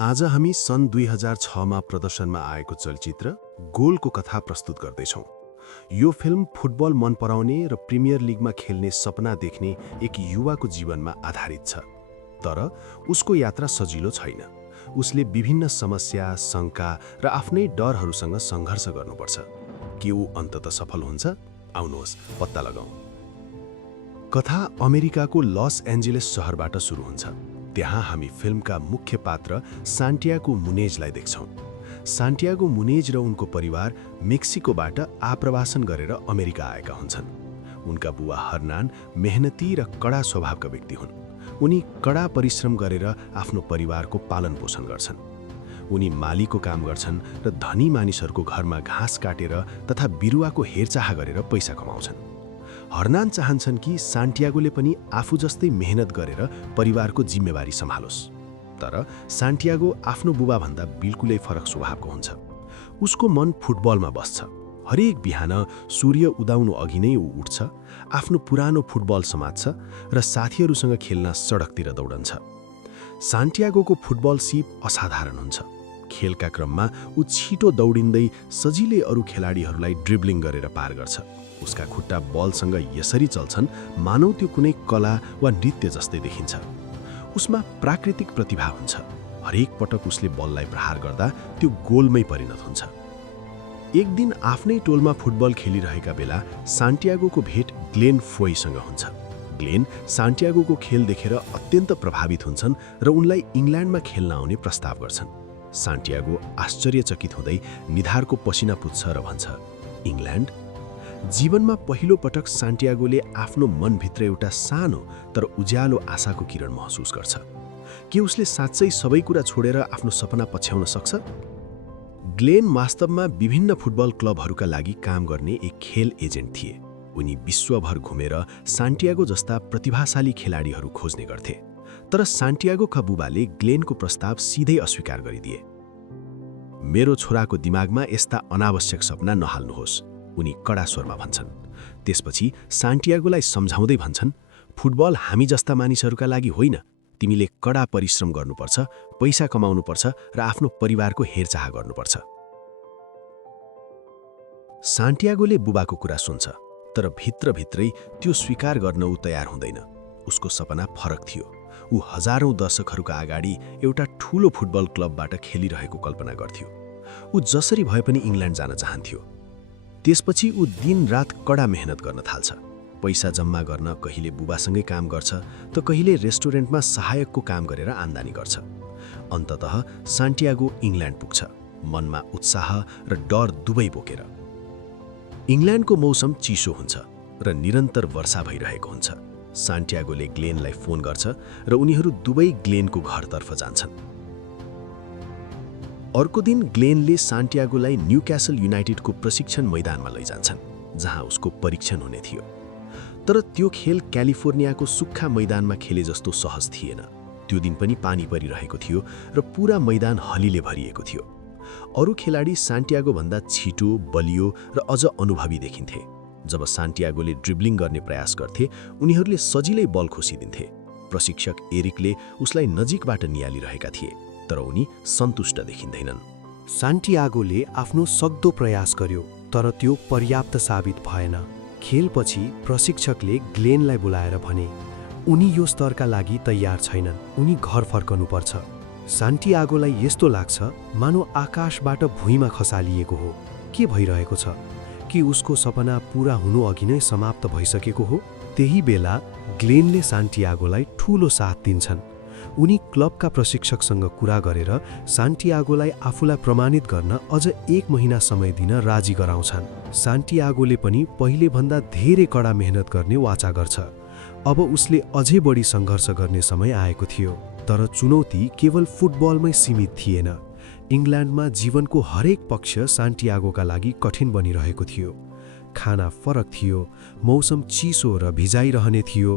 आज हामी सन् 2006 मा प्रदर्शनमा आएको चलचित्र गोलको कथा प्रस्तुत गर्दैछौँ। यो फिल्म फुटबल मन पराउने र प्रिमियर लिगमा खेल्ने सपना देख्ने एक युवाको जीवनमा आधारित छ। तर उसको यात्रा सजिलो छैन। उसले विभिन्न समस्या, शङ्का र आफ्नै डरहरूसँग सङ्घर्ष गर्नुपर्छ। के ऊ अन्ततः सफल हुन्छ? आउनुहोस् पत्ता लगाउँ। कथा अमेरिकाको लस एन्जेलस शहरबाट सुरु हुन्छ। त्यहाँ हामी फिल्मका मुख्य पात्र सान्टियागो मुनेजलाई देख्छौँ। सान्टियागो मुनेज र उनको परिवार मेक्सिकोबाट आप्रवासन गरेर अमेरिका आएका हुन्छन्। उनका बुवा हर्नान मेहनती र कडा स्वभावका व्यक्ति हुन्। उनी कडा परिश्रम गरेर आफ्नो परिवारको पालन पोषण गर्छन्। उनी मालीको काम गर्छन् र धनी मानिसहरूको घरमा घाँस काटेर तथा बिरुवाको हेरचाह गरेर पैसा कमाउँछन्। हर्नान चाहन्छन् कि सान्टियागोले पनि आफू जस्तै मेहनत गरेर परिवारको जिम्मेवारी सम्हालोस्। तर सान्टियागो आफ्नो बुबाभन्दा बिल्कुलै फरक स्वभावको हुन्छ। उसको मन फुटबलमा बस्छ। हरेक बिहान सूर्य उदाउनु अघि नै ऊ उठ्छ, आफ्नो पुरानो फुटबल समात्छ र साथीहरूसँग खेल्न सडकतिर दौडन्छ। सान्टियागोको फुटबल सिप असाधारण हुन्छ। खेलका क्रममा ऊ छिटो दौडिँदै सजिलै अरू खेलाडीहरूलाई ड्रिब्लिङ गरेर पार गर्छ। उसका खुट्टा बलसँग यसरी चल्छन् मानौ त्यो कुनै कला वा नृत्य जस्तै देखिन्छ। उसमा प्राकृतिक प्रतिभा हुन्छ। हरेक पटक उसले बललाई प्रहार गर्दा त्यो गोलमै परिणत हुन्छ। एक दिन आफ्नै टोलमा फुटबल खेलिरहेका बेला सान्टियागोको भेट ग्लेन फोईसँग हुन्छ। ग्लेन सान्टियागोको खेल देखेर अत्यन्त प्रभावित हुन्छन् र उनलाई इङ्ल्यान्डमा खेल्न आउने प्रस्ताव गर्छन्। सान्टियागो आश्चर्यचकित हुँदै निधारको पसिना पुज्छ र भन्छ, इङ्ल्यान्ड? जीवनमा पहिलो पटक सान्टियागोले आफ्नो मनभित्र एउटा सानो तर उज्यालो आशाको किरण महसुस गर्छ। के उसले साँच्चै सबै कुरा छोडेर आफ्नो सपना पछ्याउन सक्छ? ग्लेन वास्तवमा विभिन्न फुटबल क्लबहरूका लागि काम गर्ने एक खेल एजेन्ट थिए। उनी विश्वभर घुमेर सान्टियागो जस्ता प्रतिभाशाली खेलाडीहरू खोज्ने गर्थे। तर सान्टियागोका बुबाले ग्लेनको प्रस्ताव सिधै अस्वीकार गरिदिए। मेरो छोराको दिमागमा यस्ता अनावश्यक सपना नहाल्नुहोस्, उनी कडा स्वरमा भन्छन्। त्यसपछि सान्टियागोलाई सम्झाउँदै भन्छन्, फुटबल हामी जस्ता मानिसहरूका लागि होइन। तिमीले कडा परिश्रम गर्नुपर्छ, पैसा कमाउनुपर्छ र आफ्नो परिवारको हेरचाह गर्नुपर्छ। सान्टियागोले बुबाको कुरा सुन्छ, तर भित्रभित्रै त्यो स्वीकार गर्न ऊ तयार हुँदैन। उसको सपना फरक थियो। ऊ हजारौं दर्शकहरूका अगाडि एउटा ठूलो फुटबल क्लबबाट खेलिरहेको कल्पना गर्थ्यो। ऊ जसरी भए पनि इङ्ल्यान्ड जान चाहन्थ्यो। त्यसपछि ऊ दिन-रात कडा मेहनत गर्न थाल्छ। पैसा जम्मा गर्न कहिले बुबासँगै काम गर्छ त कहिले रेस्टुरेन्टमा सहायकको काम गरेर आम्दानी गर्छ। अन्ततः सान्टियागो इङ्ल्यान्ड पुग्छ, मनमा उत्साह र डर दुवै बोकेर। इङ्ल्यान्डको मौसम चिसो हुन्छ र निरन्तर वर्षा भइरहेको हुन्छ। सान्टियागोले ग्लेनलाई फोन गर्छ र उनीहरू दुवै ग्लेनको घरतर्फ जान्छन्। अर्को दिन ग्लेनले सान्टियागोलाई न्युक्यासल युनाइटेडको प्रशिक्षण मैदानमा लैजान्छन्, जहाँ उसको परीक्षण हुने थियो। तर त्यो खेल क्यालिफोर्नियाको सुक्खा मैदानमा खेले जस्तो सहज थिएन। त्यो दिन पनि पानी परिरहेको थियो र पुरा मैदान हलीले भरिएको थियो। अरू खेलाडी सान्टियागोभन्दा छिटो, बलियो र अझ अनुभवी देखिन्थे। जब सान्टियागोले ड्रिब्लिङ गर्ने प्रयास गर्थे, उनीहरूले सजिलै बल खोसिदिन्थे। प्रशिक्षक एरिकले उसलाई नजिकबाट नियालिरहेका थिए, तर उनी सन्तुष्ट देखिँदैनन्। सान्टियागोले आफ्नो सक्दो प्रयास गर्यो, तर त्यो पर्याप्त साबित भएन। खेलपछि प्रशिक्षकले ग्लेनलाई बोलाएर भने, उनी यो स्तरका लागि तयार छैनन्, उनी घर फर्कनुपर्छ। सान्टियागोलाई यस्तो लाग्छ मानो आकाशबाट भुइँमा खसालिएको हो। के भइरहेको छ? कि उसको सपना पूरा हुनु अघि नै समाप्त भइसकेको हो? त्यही बेला ग्लेनले सान्टियागोलाई ठूलो साथ दिन्छन्। उनी क्लबका प्रशिक्षकसँग कुरा गरेर सान्टियागोलाई आफूलाई प्रमाणित गर्न अझ 1 महिना समय दिन राजी गराउँछन्। सान्टियागोले पनि पहिलेभन्दा धेरै कडा मेहनत गर्ने वाचा गर्छ। अब उसले अझै बढी सङ्घर्ष गर्ने समय आएको थियो। तर चुनौती केवल फुटबलमै सीमित थिएन। इङ्ल्यान्डमा जीवनको हरेक पक्ष सान्टियागोका लागि कठिन बनिरहेको थियो। खाना फरक थियो, मौसम चिसो र भिजाइरहने थियो,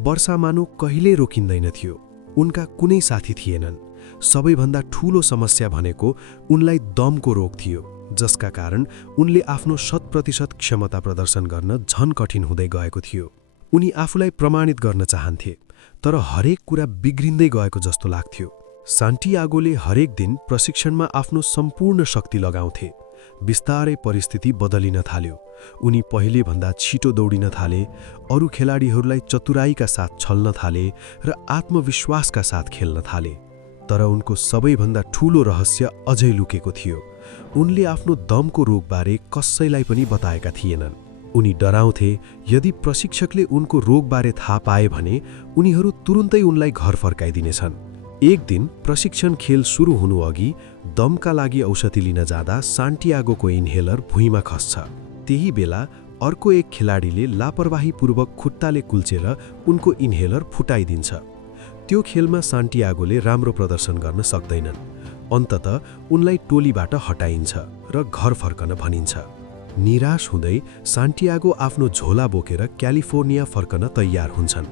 वर्षा मानौ कहिल्यै रोकिँदैन थियो। उनका कुनै साथी थिएनन्। सबैभन्दा ठूलो समस्या भनेको उनलाई दमको रोग थियो, जसका कारण उनले आफ्नो 100% क्षमता प्रदर्शन गर्न झन कठिन हुँदै गएको थियो। उनी आफूलाई प्रमाणित गर्न चाहन्थे, तर हरेक कुरा बिग्रिँदै गएको जस्तो लाग्थ्यो। सान्टियागोले हरेक दिन प्रशिक्षणमा आफ्नो सम्पूर्ण शक्ति लगाउँथे। बिस्तारै परिस्थिति बदलिन थाल्यो। उनी पहिलेभन्दा छिटो दौडिन थाले, अरू खेलाडीहरूलाई चतुराईका साथ छल्न थाले र आत्मविश्वासका साथ खेल्न थाले। तर उनको सबैभन्दा ठूलो रहस्य अझै लुकेको थियो। उनले आफ्नो दमको रोगबारे कसैलाई पनि बताएका थिएनन्। उनी डराउँथे यदि प्रशिक्षकले उनको रोगबारे थाहा पाए भने उनीहरू तुरुन्तै उनलाई घर फर्काइदिनेछन्। एक दिन प्रशिक्षण खेल सुरु हुनुअघि दमका लागि औषधि लिन जाँदा सान्टियागोको इन्हेलर भुइँमा खस्छ। त्यही बेला अर्को एक खेलाडीले लापरवाहीपूर्वक खुट्टाले कुल्चेर उनको इन्हेलर फुटाइदिन्छ। त्यो खेलमा सान्टियागोले राम्रो प्रदर्शन गर्न सक्दैनन्। अन्ततः उनलाई टोलीबाट हटाइन्छ र घर फर्कन भनिन्छ। निराश हुँदै सान्टियागो आफ्नो झोला बोकेर क्यालिफोर्निया फर्कन तयार हुन्छन्।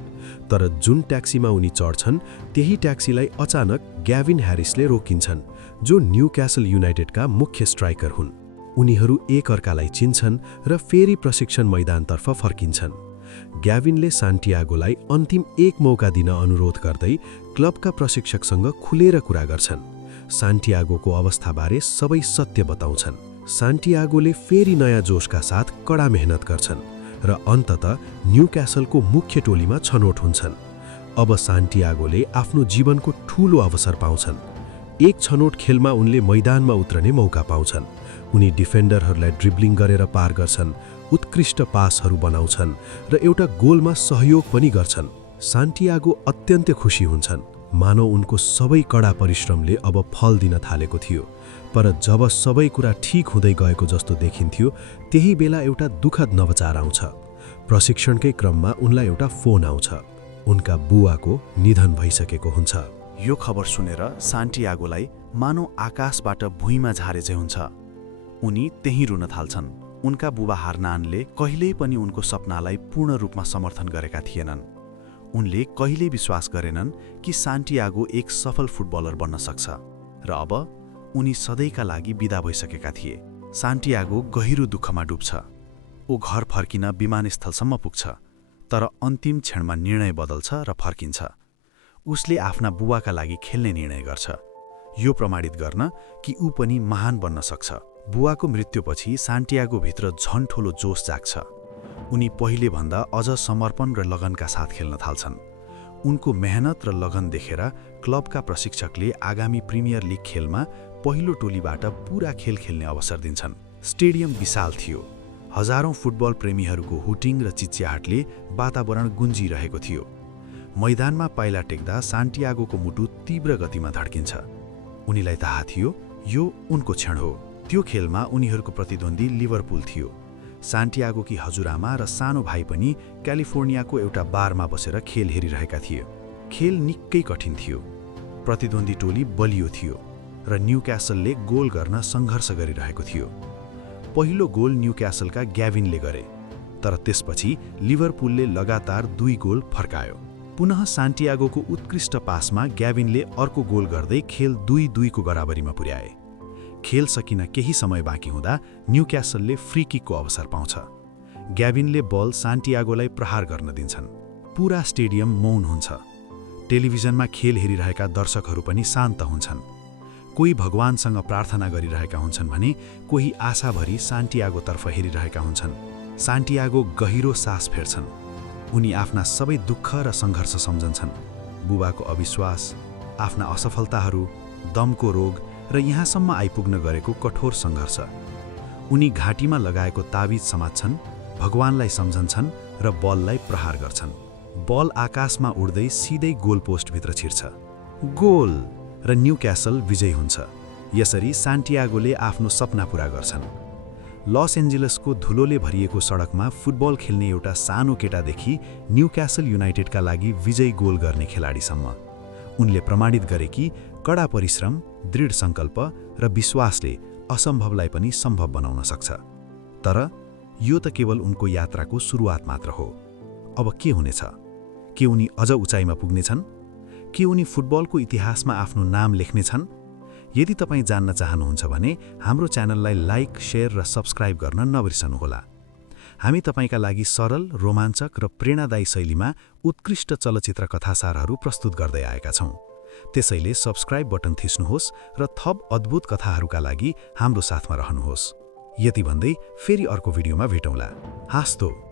तर जुन ट्याक्सीमा उनी चढ्छन् त्यही ट्याक्सीलाई अचानक ग्याभिन ह्यारिसले रोकिन्छन्, जो न्युक्यासल युनाइटेडका मुख्य स्ट्राइकर हुन्। उनीहरू एकअर्कालाई चिन्छन् र फेरि प्रशिक्षण मैदानतर्फ फर्किन्छन्। ग्याभिनले सान्टियागोलाई अन्तिम एक मौका दिन अनुरोध गर्दै क्लबका प्रशिक्षकसँग खुलेर कुरा गर्छन्। सान्टियागोको अवस्थाबारे सबै सत्य बताउँछन्। सान्टियागोले फेरि नयाँ जोशका साथ कडा मेहनत गर्छन् र अन्ततः न्युक्यासलको मुख्य टोलीमा छनौट हुन्छन्। अब सान्टियागोले आफ्नो जीवनको ठूलो अवसर पाउँछन्। एक छनौट खेलमा उनले मैदानमा उत्रने मौका पाउँछन्। उनी डिफेन्डरहरूलाई ड्रिब्लिङ गरेर पार गर्छन्, उत्कृष्ट पासहरू बनाउँछन् र एउटा गोलमा सहयोग पनि गर्छन्। सान्टियागो अत्यन्त खुसी हुन्छन्, मानव उनको सबै कडा परिश्रमले अब फल दिन थालेको थियो। पर जब सबै कुरा ठिक हुँदै गएको जस्तो देखिन्थ्यो, त्यही बेला एउटा दुःखद नवचार आउँछ। प्रशिक्षणकै क्रममा उनलाई एउटा फोन आउँछ। उनका बुवाको निधन भइसकेको हुन्छ। यो खबर सुनेर सान्टियागोलाई मानव आकाशबाट भुइँमा झारेझै हुन्छ। उनी त्यहीँ रुन थाल्छन्। उनका बुबा हार्नानले कहिल्यै पनि उनको सपनालाई पूर्ण रूपमा समर्थन गरेका थिएनन्। उनले कहिल्यै विश्वास गरेनन् कि सान्टियागो एक सफल फुटबलर बन्न सक्छ र अब उनी सधैँका लागि बिदा भइसकेका थिए। सान्टियागो गहिरो दुःखमा डुब्छ। ऊ घर फर्किन विमानस्थलसम्म पुग्छ, तर अन्तिम क्षणमा निर्णय बदल्छ र फर्किन्छ। उसले आफ्ना बुबाका लागि खेल्ने निर्णय गर्छ, यो प्रमाणित गर्न कि ऊ पनि महान बन्न सक्छ। बुवाको मृत्युपछि सान्टियागोभित्र झन् ठूलो जोश जाग्छ। उनी पहिलेभन्दा अझ समर्पण र लगनका साथ खेल्न थाल्छन्। उनको मेहनत र लगन देखेर क्लबका प्रशिक्षकले आगामी प्रिमियर लिग खेलमा पहिलो टोलीबाट पूरा खेल खेल्ने अवसर दिन्छन्। स्टेडियम विशाल थियो। हजारौं फुटबल प्रेमीहरूको हुटिङ र चिच्याहाटले वातावरण गुन्जिरहेको थियो। मैदानमा पाइला टेक्दा सान्टियागोको मुटु तीव्र गतिमा धड्किन्छ। उनीलाई थाहा थियो यो उनको क्षण हो। त्यो खेलमा उनीहरूको प्रतिद्वन्दी लिभरपुल थियो। सान्टियागोकी हजुरआमा र सानो भाइ पनि क्यालिफोर्नियाको एउटा बारमा बसेर खेल हेरिरहेका थिए। खेल निकै कठिन थियो। प्रतिद्वन्दी टोली बलियो थियो र न्युक्यासलले गोल गर्न सङ्घर्ष गरिरहेको थियो। पहिलो गोल न्युक्यासलका ग्याभिनले गरे, तर त्यसपछि लिभरपुलले लगातार 2 गोल फर्कायो। पुनः सान्टियागोको उत्कृष्ट पासमा ग्याभिनले अर्को गोल गर्दै खेल 2-2 को बराबरीमा पुर्याए। खेल सकिन केही समय बाँकी हुँदा न्युक्यासलले फ्री किकको अवसर पाउँछ। ग्याभिनले बल सान्टियागोलाई प्रहार गर्न दिन्छन्। पूरा स्टेडियम मौन हुन्छ। टेलिभिजनमा खेल हेरिरहेका दर्शकहरू पनि शान्त हुन्छन्। कोही भगवानसँग प्रार्थना गरिरहेका हुन्छन् भने कोही आशाभरि सान्टियागोतर्फ हेरिरहेका हुन्छन्। सान्टियागो गहिरो सास फेर्छन्। उनी आफ्ना सबै दुःख र सङ्घर्ष सम्झन्छन्। बुबाको अविश्वास, आफ्ना असफलताहरू, दमको रोग र यहाँसम्म आइपुग्न गरेको कठोर सङ्घर्ष। उनी घाँटीमा लगाएको ताबिज समात्छन्, भगवानलाई सम्झन्छन् र बललाई प्रहार गर्छन्। बल आकाशमा उड्दै सिधै गोल पोस्टभित्र छिर्छ। गोल र न्युक्यासल विजयी हुन्छ। यसरी सान्टियागोले आफ्नो सपना पूरा गर्छन्। लस एन्जलसको धुलोले भरिएको सडकमा फुटबल खेल्ने एउटा सानो केटादेखि न्युक्यासल युनाइटेडका लागि विजयी गोल गर्ने खेलाडीसम्म उनले प्रमाणित गरे कि कडा परिश्रम, दृढ सङ्कल्प र विश्वासले असम्भवलाई पनि सम्भव बनाउन सक्छ। तर यो त केवल उनको यात्राको सुरुवात मात्र हो। अब के हुनेछ? के उनी अझ उचाइमा पुग्नेछन्? के उनी फुटबलको इतिहासमा आफ्नो नाम लेख्नेछन्? यदि तपाईँ जान्न चाहनुहुन्छ भने हाम्रो च्यानललाई लाइक, शेयर र सब्स्क्राइब गर्न नबिर्सनुहोला। हामी तपाईँका लागि सरल, रोमाञ्चक र प्रेरणादायी शैलीमा उत्कृष्ट चलचित्र कथासारहरू प्रस्तुत गर्दै आएका छौँ। त्यसैले सब्स्क्राइब बटन थिच्नुहोस् र थप अद्भुत कथाहरूका लागि हाम्रो साथमा रहनुहोस्। यति भन्दै फेरि अर्को भिडियोमा भेटौँला। हास्तो।